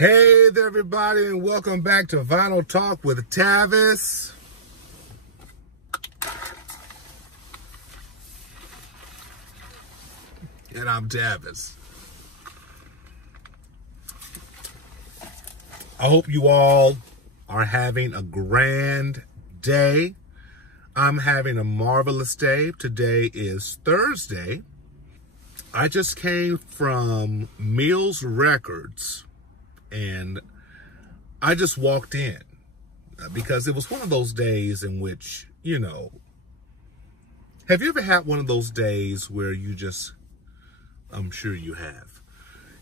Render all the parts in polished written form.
Hey there, everybody, and welcome back to Vinyl Talk with Tavis. And I'm Tavis. I hope you all are having a grand day. I'm having a marvelous day. Today is Thursday. I just came from Mills Records. And I just walked in because it was one of those days in which, have you ever had one of those days where you just, I'm sure you have.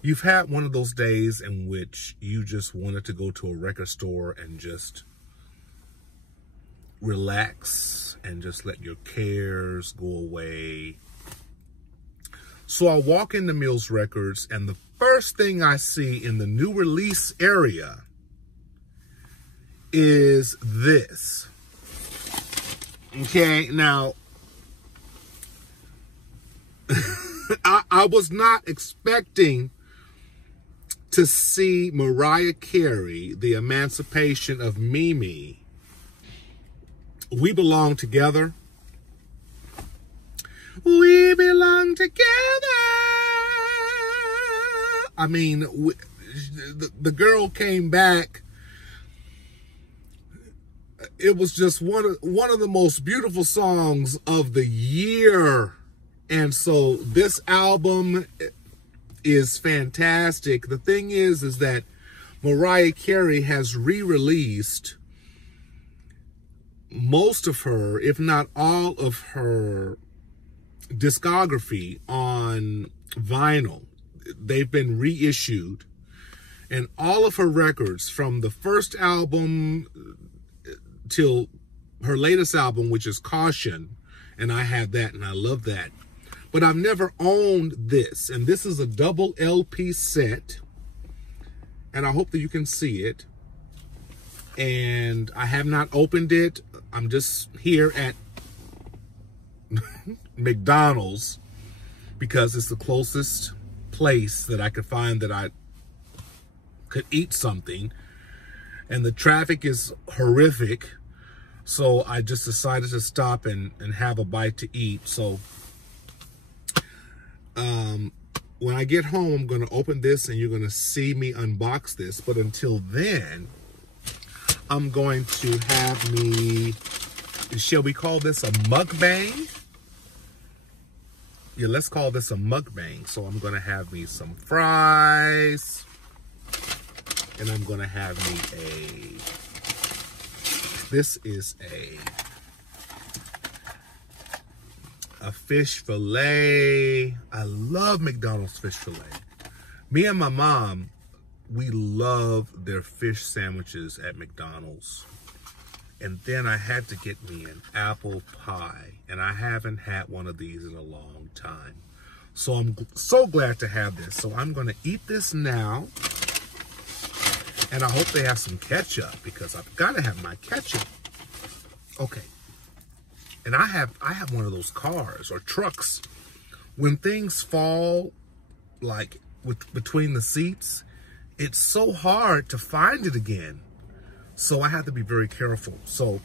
You've had one of those days in which you just wanted to go to a record store and just relax and just let your cares go away. So I walk into Mills Records, and the first thing I see in the new release area is this. Okay, now, I was not expecting to see Mariah Carey, The Emancipation of Mimi. We Belong Together. We belong together. I mean, the girl came back. It was just one of the most beautiful songs of the year. And so this album is fantastic. The thing is that Mariah Carey has re-released most of her, if not all of her, discography on vinyl. They've been reissued, and all of her records from the first album till her latest album, which is Caution, and I have that and I love that, but I've never owned this, and this is a double LP set, and I hope that you can see it. And I have not opened it. I'm just here at McDonald's because it's the closest place that I could find that I could eat something, and the traffic is horrific, so I just decided to stop and have a bite to eat. So when I get home, I'm going to open this and you're going to see me unbox this, but until then I'm going to have me, shall we call this a mukbang? Yeah, let's call this a mukbang. So I'm going to have me some fries. And I'm going to have me this is a fish fillet. I love McDonald's fish fillet. Me and my mom, we love their fish sandwiches at McDonald's. And then I had to get me an apple pie. And I haven't had one of these in a long time. So I'm so glad to have this. So I'm going to eat this now. And I hope they have some ketchup, because I've got to have my ketchup. Okay. And I have one of those cars or trucks. When things fall, like between the seats, it's so hard to find it again. So I have to be very careful. So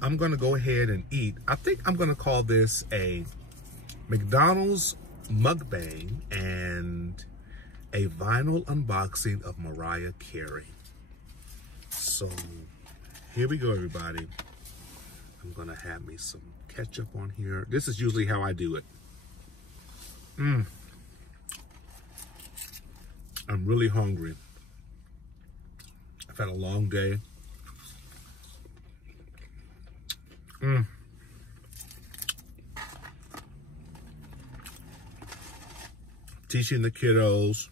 I'm going to go ahead and eat. I think I'm going to call this a McDonald's Mukbang and a vinyl unboxing of Mariah Carey. So here we go, everybody. I'm going to have me some ketchup on here. This is usually how I do it. I'm really hungry. I've had a long day. Teaching the kiddos.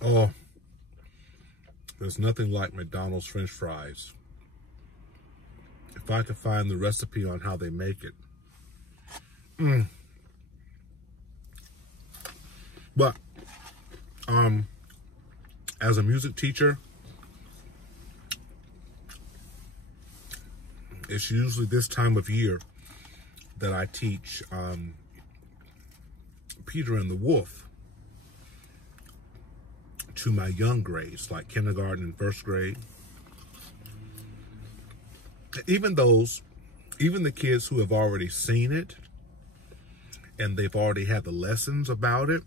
Oh, there's nothing like McDonald's French fries. If I could find the recipe on how they make it. But as a music teacher, It's usually this time of year that I teach Peter and the Wolf to my young grades, like kindergarten and first grade. Even the kids who have already seen it and they've already had the lessons about it,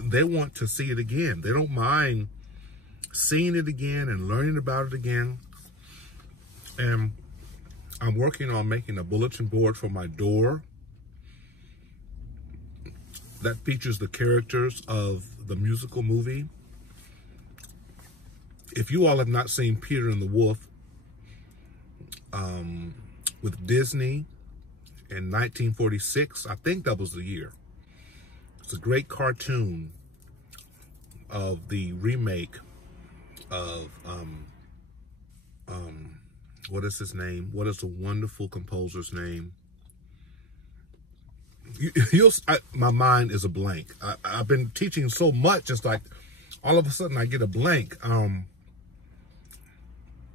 they want to see it again. They don't mind seeing it again and learning about it again. And I'm working on making a bulletin board for my door that features the characters of the musical movie. If you all have not seen Peter and the Wolf with Disney in 1946, I think that was the year. It's a great cartoon of the remake of what is his name? What is the wonderful composer's name? My mind is a blank. I've been teaching so much, it's like all of a sudden I get a blank.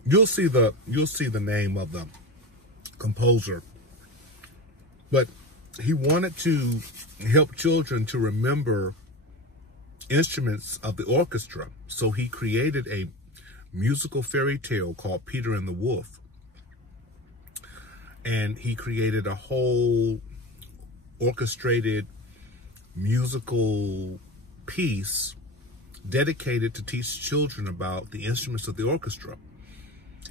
You'll see the name of the composer, but he wanted to help children to remember instruments of the orchestra, so he created a musical fairy tale called Peter and the Wolf, and he created a whole orchestrated musical piece dedicated to teach children about the instruments of the orchestra.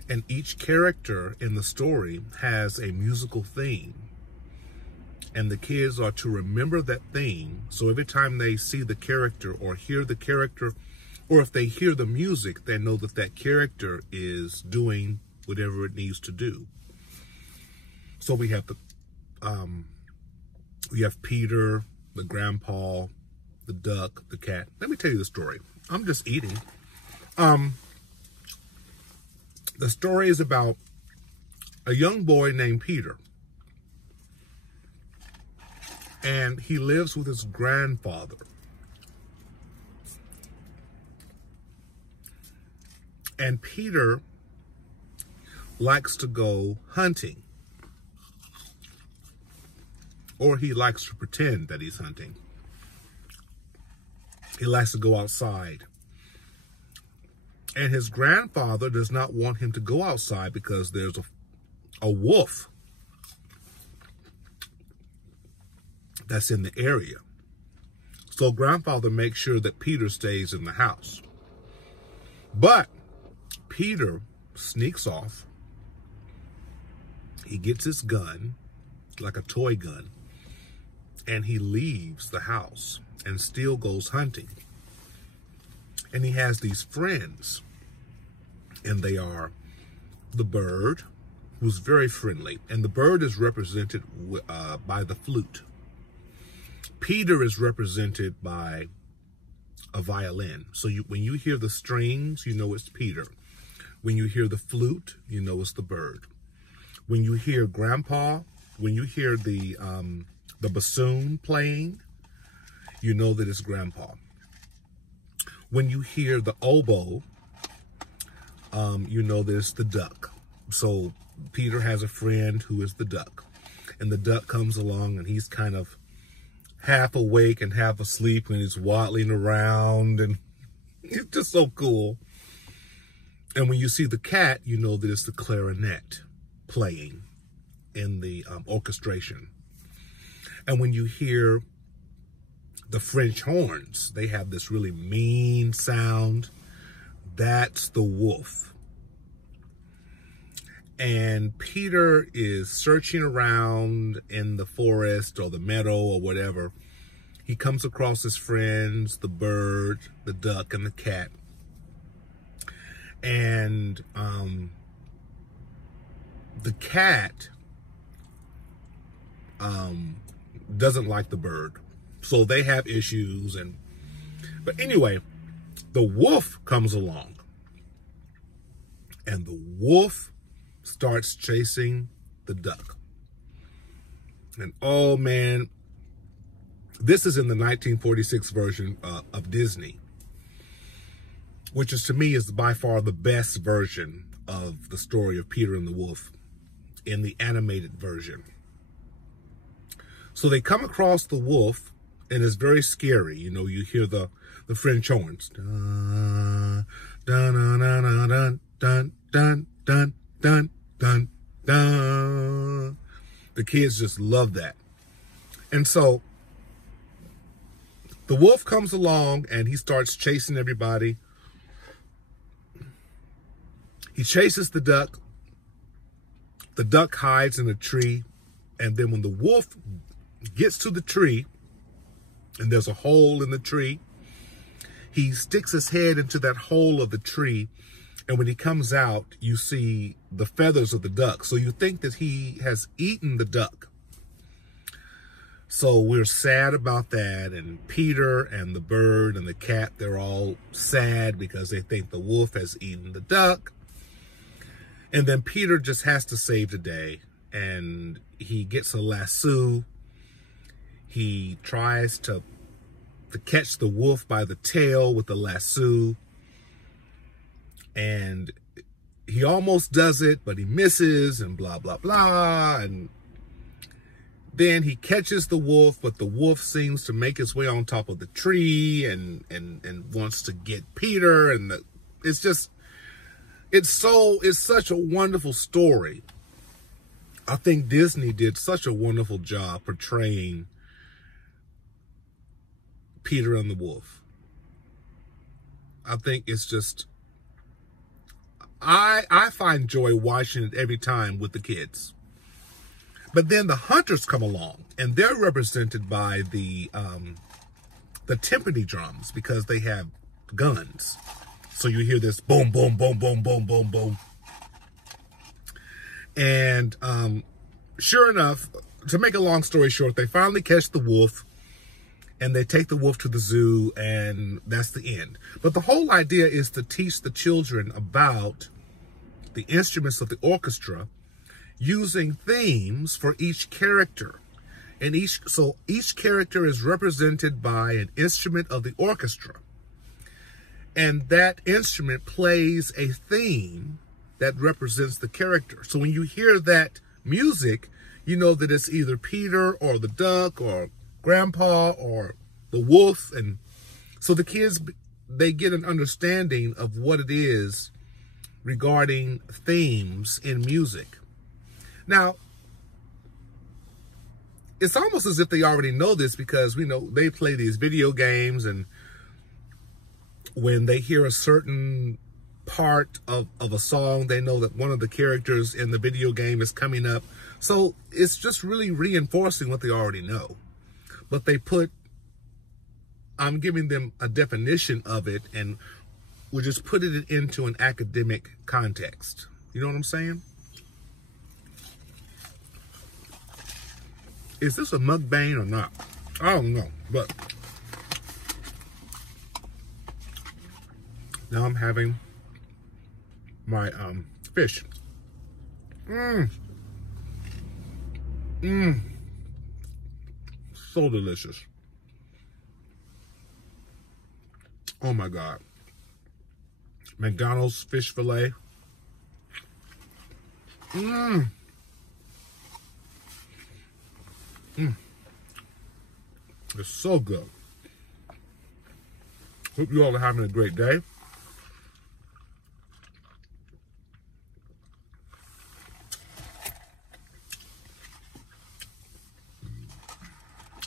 And each character in the story has a musical theme. And the kids are to remember that theme. So every time they see the character or hear the character, or if they hear the music, they know that that character is doing whatever it needs to do. So we have Peter, the grandpa, the duck, the cat. Let me tell you the story. I'm just eating. The story is about a young boy named Peter. And he lives with his grandfather. And Peter likes to go hunting. Or he likes to pretend that he's hunting. He likes to go outside. And his grandfather does not want him to go outside because there's a wolf that's in the area. So grandfather makes sure that Peter stays in the house. But Peter sneaks off. He gets his gun, like a toy gun, and he leaves the house and still goes hunting. And he has these friends, and they are the bird, who's very friendly, and the bird is represented by the flute. Peter is represented by a violin. So when you hear the strings, you know it's Peter. When you hear the flute, you know it's the bird. When you hear grandpa, when you hear the bassoon playing, you know that it's grandpa. When you hear the oboe, you know that it's the duck. So Peter has a friend who is the duck. And the duck comes along and he's kind of half awake and half asleep and he's waddling around and it's just so cool. And when you see the cat, you know that it's the clarinet playing in the orchestration. And when you hear the French horns, they have this really mean sound. That's the wolf. And Peter is searching around in the forest or the meadow or whatever. He comes across his friends, the bird, the duck, and the cat. And the cat doesn't like the bird. So they have issues. But anyway, the wolf comes along. And the wolf starts chasing the duck. And oh man, this is in the 1946 version of Disney, which is to me is by far the best version of the story of Peter and the Wolf. in the animated version. So they come across the wolf, and it's very scary. You know, you hear the French horns. Dun, dun, dun, dun, dun, dun, dun, dun, dun, dun. The kids just love that. And so the wolf comes along and he starts chasing everybody. He chases the duck. The duck hides in a tree. And then when the wolf gets to the tree, and there's a hole in the tree, he sticks his head into that hole of the tree. And when he comes out, you see the feathers of the duck. So you think that he has eaten the duck. So we're sad about that. And Peter and the bird and the cat, they're all sad because they think the wolf has eaten the duck. And then Peter just has to save the day. And he gets a lasso. He tries to catch the wolf by the tail with the lasso. And he almost does it, but he misses and blah, blah, blah. And then he catches the wolf, but the wolf seems to make its way on top of the tree and wants to get Peter. And it's such a wonderful story. I think Disney did such a wonderful job portraying Peter and the wolf. I think it's just, I find joy watching it every time with the kids. But then the hunters come along, and they're represented by the timpani drums because they have guns. So you hear this boom, boom, boom, boom, boom, boom, boom. And sure enough, to make a long story short, they finally catch the wolf, and they take the wolf to the zoo, and that's the end. But the whole idea is to teach the children about the instruments of the orchestra using themes for each character. And so each character is represented by an instrument of the orchestra. And that instrument plays a theme that represents the character. So when you hear that music, you know that it's either Peter or the duck or Grandpa or the wolf. And so the kids, they get an understanding of what it is regarding themes in music. Now, it's almost as if they already know this because we know they play these video games, and when they hear a certain part of a song, they know that one of the characters in the video game is coming up. So it's just really reinforcing what they already know. But I'm giving them a definition of it, and we're just putting it into an academic context. You know what I'm saying? Is this a mukbang or not? I don't know, but now I'm having my fish. So delicious. Oh my God. McDonald's fish fillet. It's so good. Hope you all are having a great day.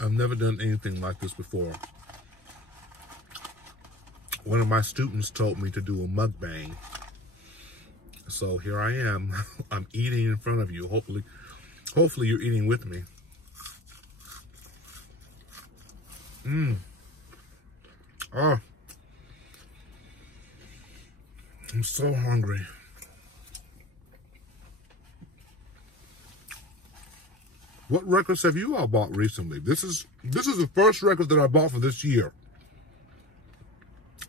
I've never done anything like this before. One of my students told me to do a mukbang. So here I am. I'm eating in front of you. Hopefully you're eating with me. Oh, I'm so hungry. What records have you all bought recently? This is the first record that I bought for this year.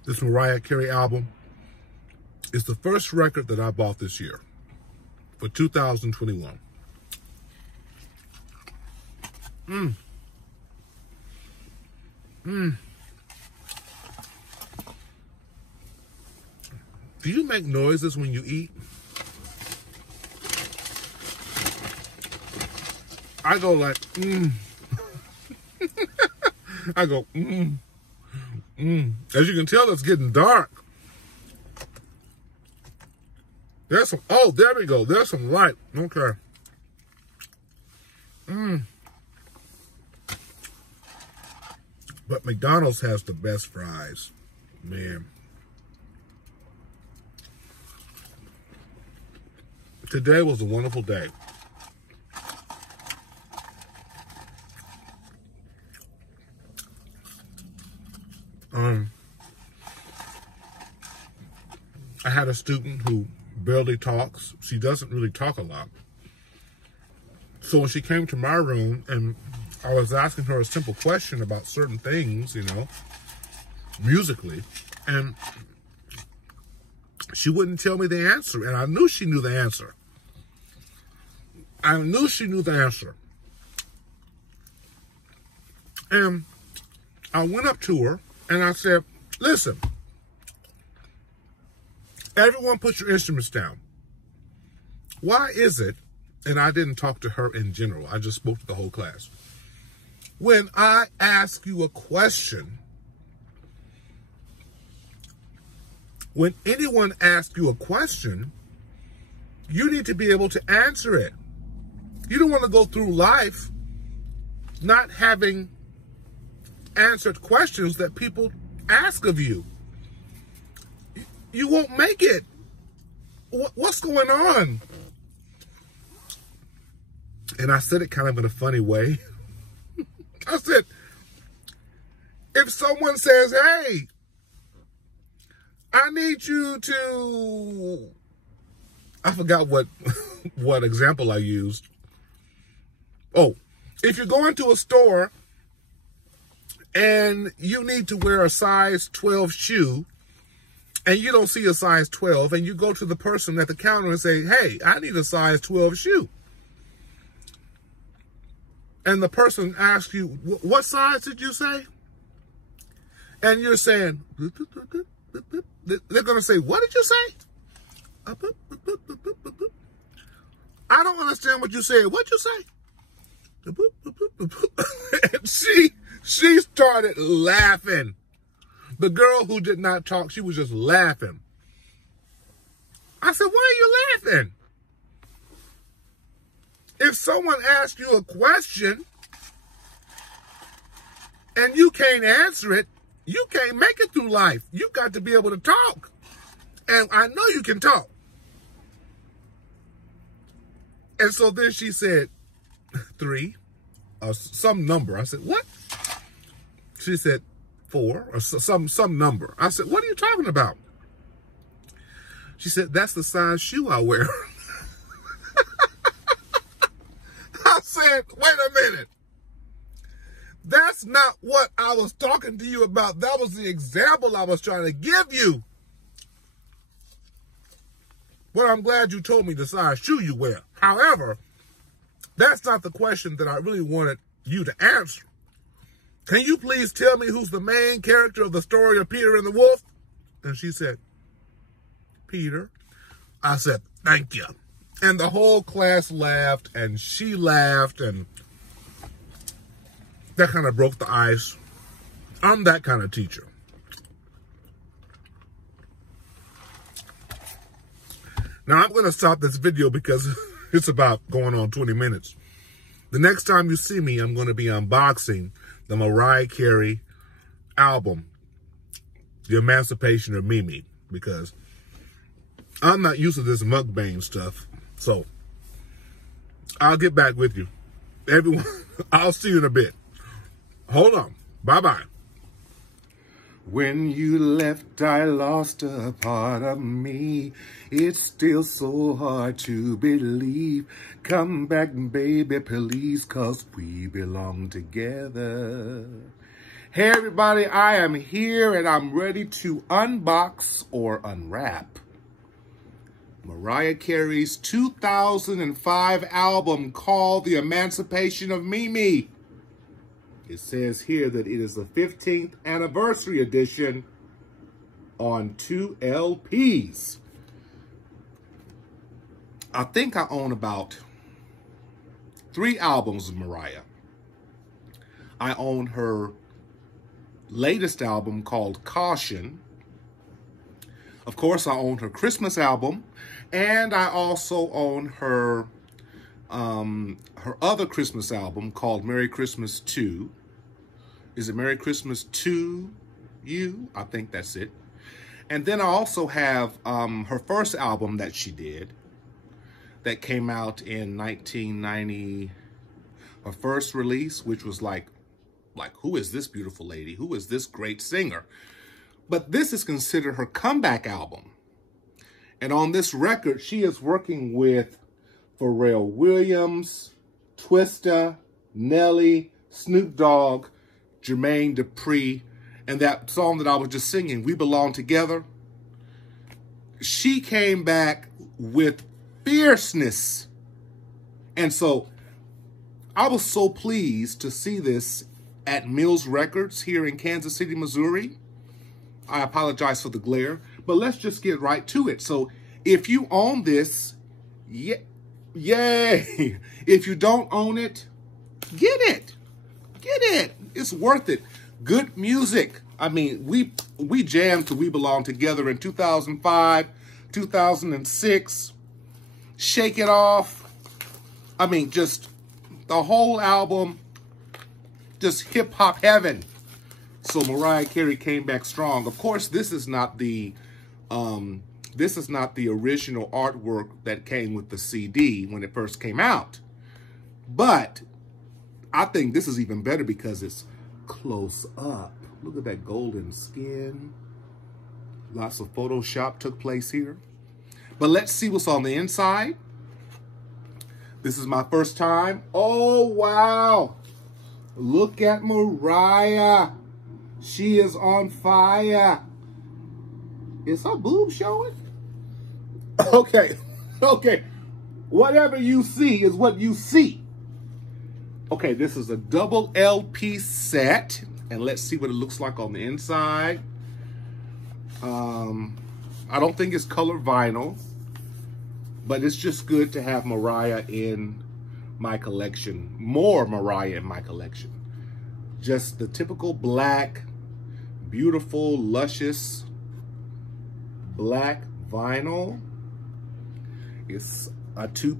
This Mariah Carey album is the first record that I bought this year for 2021. Do you make noises when you eat? I go like, I go, As you can tell, it's getting dark. There's some, oh, there we go. There's some light. Okay. But McDonald's has the best fries. Man. Today was a wonderful day. I had a student who barely talks. She doesn't really talk a lot. So when she came to my room and I was asking her a simple question about certain things, you know, musically, and she wouldn't tell me the answer. And I knew she knew the answer. I knew she knew the answer. And I went up to her and I said, listen, everyone put your instruments down. Why is it, and I didn't talk to her in general, I just spoke to the whole class. When I ask you a question, when anyone asks you a question, you need to be able to answer it. You don't want to go through life not having answered questions that people ask of you. You won't make it. What's going on? And I said it kind of in a funny way. I said, if someone says, hey, I need you to, I forgot what example I used. Oh, if you're going to a store and you need to wear a size 12 shoe and you don't see a size 12 and you go to the person at the counter and say, hey, I need a size 12 shoe. And the person asks you, what size did you say? And you're saying, they're going to say, what did you say? I don't understand what you said. What'd you say? And she started laughing. The girl who did not talk, she was just laughing. I said, why are you laughing? If someone asks you a question and you can't answer it, you can't make it through life. You got to be able to talk. And I know you can talk. And so then she said, 3, or some number. I said, what? She said, 4, or some number. I said, what are you talking about? She said, that's the size shoe I wear. I said, wait a minute. That's not what I was talking to you about. That was the example I was trying to give you. Well, I'm glad you told me the size shoe you wear. However, that's not the question that I really wanted you to answer. Can you please tell me who's the main character of the story of Peter and the Wolf? And she said, Peter. I said, thank you. And the whole class laughed, and she laughed, and that kind of broke the ice. I'm that kind of teacher. Now, I'm going to stop this video because it's about going on 20 minutes. The next time you see me, I'm going to be unboxing the Mariah Carey album, The Emancipation of Mimi, because I'm not used to this mukbang stuff. So, I'll get back with you. Everyone, I'll see you in a bit. Hold on. Bye-bye. When you left, I lost a part of me. It's still so hard to believe. Come back, baby, please, 'cause we belong together. Hey, everybody, I am here, and I'm ready to unbox or unwrap Mariah Carey's 2005 album called The Emancipation of Mimi. It says here that it is the 15th anniversary edition on 2 LPs. I think I own about 3 albums of Mariah. I own her latest album called Caution. Of course, I own her Christmas album, and I also own her other Christmas album called Merry Christmas to. Is it Merry Christmas to You? I think that's it. And then I also have her first album that she did that came out in 1990, her first release, which was like, who is this beautiful lady? Who is this great singer? But this is considered her comeback album. And on this record, she is working with Pharrell Williams, Twista, Nelly, Snoop Dogg, Jermaine Dupri, and that song that I was just singing, We Belong Together. She came back with fierceness. And so I was so pleased to see this at Mills Records here in Kansas City, Missouri. I apologize for the glare, but let's just get right to it. So if you own this, yay. If you don't own it, get it. Get it. It's worth it. Good music. I mean, we jammed to We Belong Together in 2005, 2006. Shake It Off. I mean, just the whole album, just hip-hop heaven. So Mariah Carey came back strong. Of course, this is not the original artwork that came with the CD when it first came out. But I think this is even better because it's close up. Look at that golden skin. Lots of Photoshop took place here. But let's see what's on the inside. This is my first time. Oh, wow. Look at Mariah. She is on fire. Is her boob showing? Okay. Whatever you see is what you see. Okay, this is a double LP set. And let's see what it looks like on the inside. I don't think it's color vinyl, but it's just good to have Mariah in my collection. More Mariah in my collection. Just the typical black, beautiful, luscious black vinyl. It's a two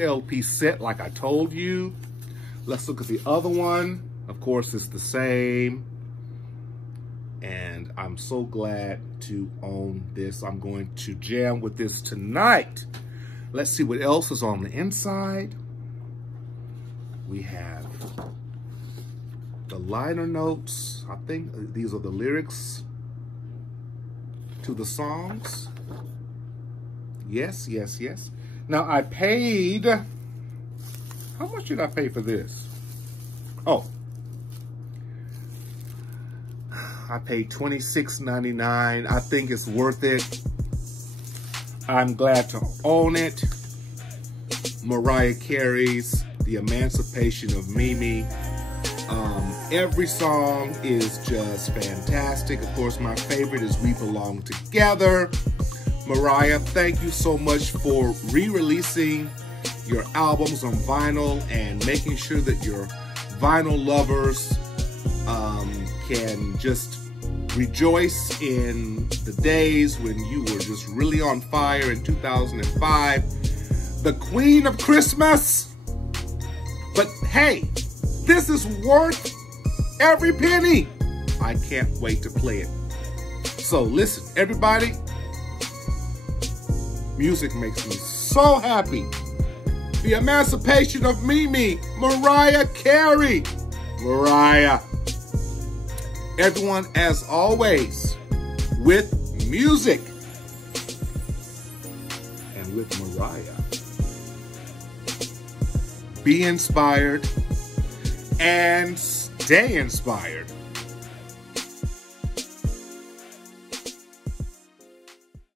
LP set like I told you. Let's look at the other one. Of course, it's the same. And I'm so glad to own this. I'm going to jam with this tonight. Let's see what else is on the inside. We have the liner notes. I think these are the lyrics to the songs. Yes. Now I paid, how much did I pay for this? Oh, I paid $26.99. I think it's worth it. I'm glad to own it. Mariah Carey's The Emancipation of Mimi. Every song is just fantastic. Of course, my favorite is We Belong Together. Mariah, thank you so much for re-releasing your albums on vinyl and making sure that your vinyl lovers can just rejoice in the days when you were just really on fire in 2005. The Queen of Christmas. But hey, this is worth every penny. I can't wait to play it. So listen, everybody, music makes me so happy. The Emancipation of Mimi, Mariah Carey. Mariah. Everyone, as always, with music and with Mariah. Be inspired and stay inspired.